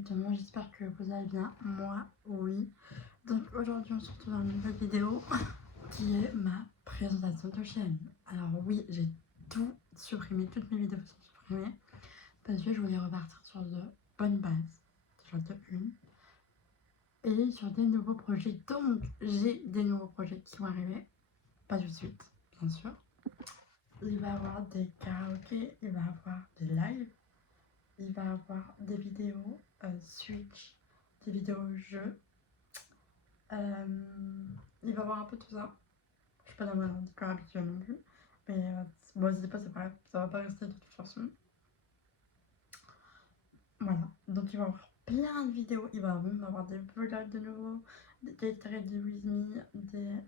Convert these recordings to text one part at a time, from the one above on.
directement, j'espère que vous allez bien, moi oui. Donc aujourd'hui on se retrouve dans une nouvelle vidéo qui est ma présentation de chaîne. Alors oui, j'ai tout supprimé, toutes mes vidéos sont supprimées parce que je voulais repartir sur de bonnes bases, déjà de une, et sur des nouveaux projets. Donc j'ai des nouveaux projets qui vont arriver, pas tout de suite bien sûr. Il va y avoir des karaokés, il va y avoir des lives, il va y avoir des vidéos Switch, des vidéos jeux. Il va y avoir un peu tout ça. Je suis pas dans mon handicap habituel non plus. Mais bon, c'est pas, c'est pas grave, ça va pas rester de toute façon. Voilà, donc il va y avoir plein de vidéos. Il va même avoir des vlogs de nouveau, des Get Ready With Me, des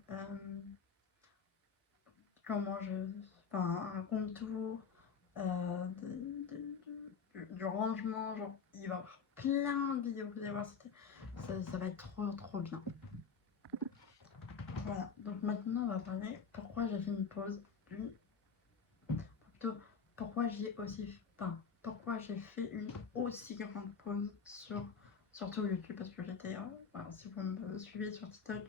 comment je. Enfin, un contour, du rangement. Genre, il va y avoir plein de vidéos. Vous allez voir, ça va être trop bien. Voilà, donc maintenant on va parler pourquoi j'ai fait une pause plutôt pourquoi pourquoi j'ai fait une aussi grande pause surtout YouTube, parce que j'étais, voilà, si vous me suivez sur TikTok,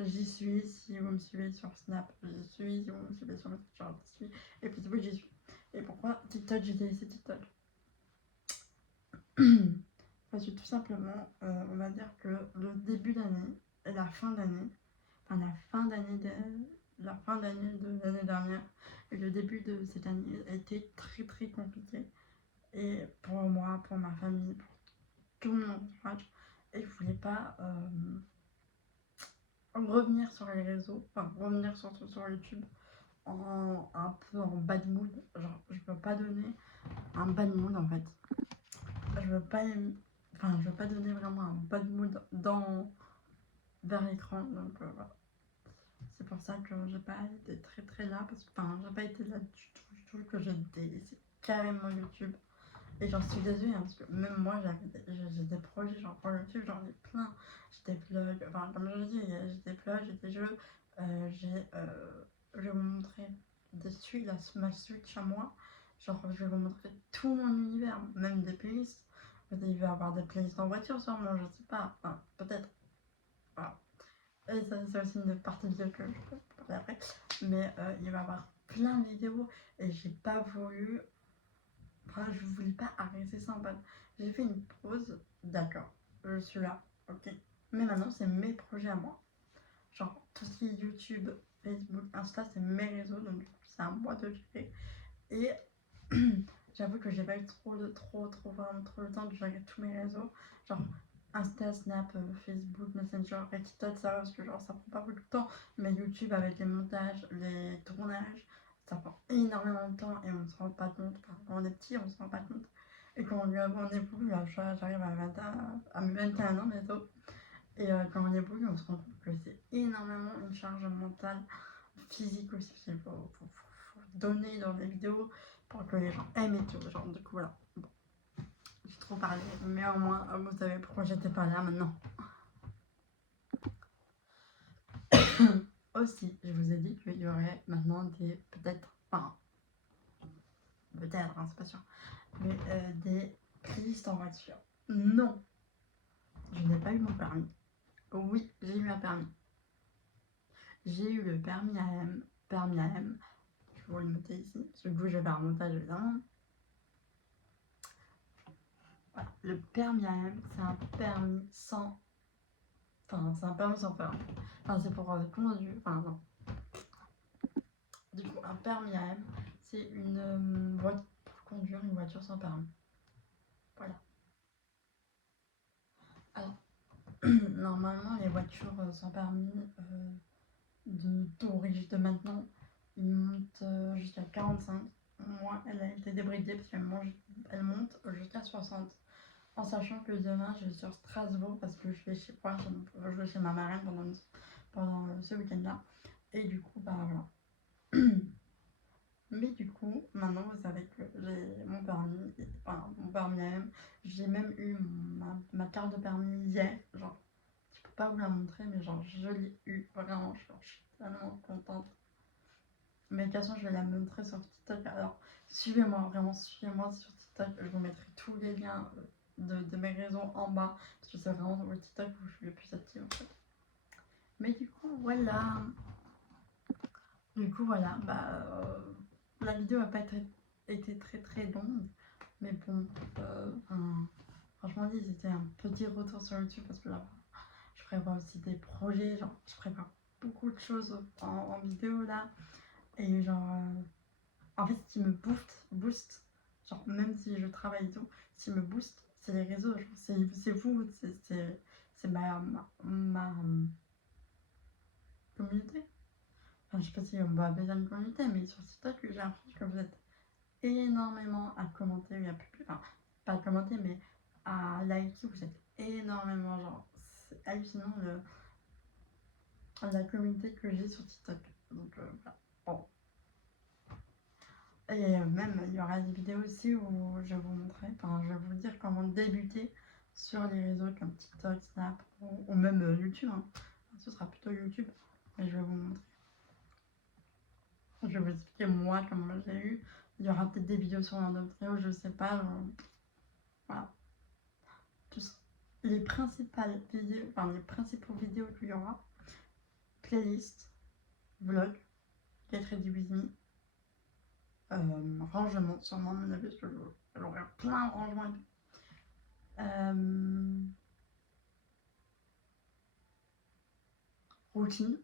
j'y suis, si vous me suivez sur Snap, j'y suis, si vous me suivez sur Messenger, j'y suis, et puis oui, j'y suis. Et pourquoi TikTok, j'ai laissé TikTok? Parce que tout simplement, on va dire que le début d'année et la fin d'année, enfin la fin d'année de l'année dernière et le début de cette année a été très compliqué. Et pour moi, pour ma famille, pour tout mon entourage. Et je voulais pas revenir sur les réseaux, enfin revenir surtout sur YouTube un peu en bad mood. Genre, je peux pas donner un bad mood en fait. Je veux pas, je veux pas donner vraiment un bad mood vers l'écran. Donc voilà. C'est pour ça que j'ai pas été très là, parce que j'ai pas été là du tout, que j'ai délaissé carrément YouTube. Et j'en suis désolée, parce que même moi j'ai des projets, genre pour YouTube j'en ai plein. J'ai des vlogs, comme je l'ai dit, j'ai des vlogs, j'ai des jeux, je vais vous montrer ma Switch à moi. Genre je vais vous montrer tout mon univers, même des playlists. Il va y avoir des playlists en voiture sûrement, je sais pas, peut-être. Voilà. Et ça c'est aussi une partie vidéo que je peux parler après. Mais il va y avoir plein de vidéos et j'ai pas voulu. Je voulais pas arrêter ça en mode. J'ai fait une pause, d'accord, je suis là, ok. Mais maintenant c'est mes projets à moi. Genre tout ce qui est YouTube, Facebook, Insta, c'est mes réseaux, donc du coup c'est à moi de gérer. Et j'avoue que j'ai pas eu vraiment trop le temps de gérer tous mes réseaux. Genre Insta, Snap, Facebook, Messenger et TikTok, ça va parce que genre ça prend pas beaucoup de temps. Mais YouTube avec les montages, les tournages, ça prend énormément de temps et on se rend pas compte. Quand on est petit, on se rend pas compte. Et quand on évolue, là j'arrive à mes 21 ans bientôt. Et quand on évolue, on se rend compte que c'est énormément une charge mentale, physique aussi. Il faut donner dans des vidéos pour que les gens aiment et tout. Genre, du coup, voilà. Bon, j'ai trop parlé, mais au moins, vous savez pourquoi j'étais pas là maintenant. Aussi, je vous ai dit qu'il y aurait maintenant peut-être, c'est pas sûr, mais des playlists en voiture. Non, je n'ai pas eu mon permis. Oui, j'ai eu un permis. J'ai eu le permis AM. Je vais vous le noter ici, parce que du coup, je vais faire un montage évidemment. Voilà. Le permis AM, c'est un permis sans. C'est un permis sans permis. C'est pour conduire. Non. Du coup, un permis AM, c'est une voie pour conduire une voiture sans permis. Voilà. Alors, normalement, les voitures sans permis d'origine de maintenant, ils montent jusqu'à 45. Moi, elle a été débridée parce qu'elle monte jusqu'à 60. En sachant que demain je vais sur Strasbourg parce que je vais chez ma marraine pendant ce week-end-là. Et du coup, voilà. Mais du coup, maintenant vous savez que j'ai mon permis AM. J'ai même eu ma carte de permis hier. Genre, je peux pas vous la montrer, mais genre, je l'ai eu vraiment. Je suis tellement contente. Mais de toute façon, je vais la montrer sur TikTok. Alors, suivez-moi, vraiment, suivez-moi sur TikTok. Je vous mettrai tous les liens de mes réseaux en bas, parce que c'est vraiment sur le TikTok où je suis le plus active en fait. Mais du coup, voilà. La vidéo n'a pas été très longue, mais bon, franchement dit, c'était un petit retour sur YouTube parce que là, je prépare aussi des projets, genre, je prépare beaucoup de choses en vidéo là, et genre, en fait, ce qui me booste, genre, même si je travaille et tout, ce qui me booste, c'est les réseaux, genre, c'est vous, c'est ma communauté. Enfin, je sais pas si on va appeler ça une communauté, mais sur TikTok, j'ai l'impression que vous êtes énormément à commenter, enfin, pas à commenter, mais à liker, vous êtes énormément, genre, c'est hallucinant la communauté que j'ai sur TikTok. Donc, voilà. Bon. Et même, il y aura des vidéos aussi où je vais vous montrer, enfin, je vais vous dire comment débuter sur les réseaux comme TikTok, Snap, ou même YouTube. Hein. Ce sera plutôt YouTube, mais je vais vous montrer. Je vais vous expliquer moi comment j'ai eu. Il y aura peut-être des vidéos sur l'endométriose, je sais pas. Voilà. Les principales vidéos, enfin les principaux vidéos qu'il y aura, playlist, vlog, get ready with me, rangement, sûrement mon avis, parce que j'aurai plein de rangements et tout. Routine.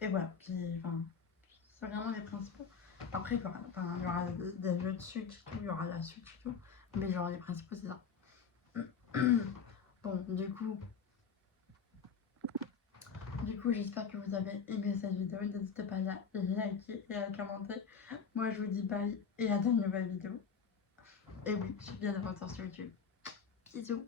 Et voilà, puis enfin, c'est vraiment les principaux. Après, il y aura des jeux de suite, il y aura la suite et tout, mais genre les principaux, c'est ça. Bon, du coup, j'espère que vous avez aimé cette vidéo. N'hésitez pas à la liker et à commenter. Moi, je vous dis bye et à de nouvelles vidéos. Et oui, je suis bien de retour sur YouTube. Bisous.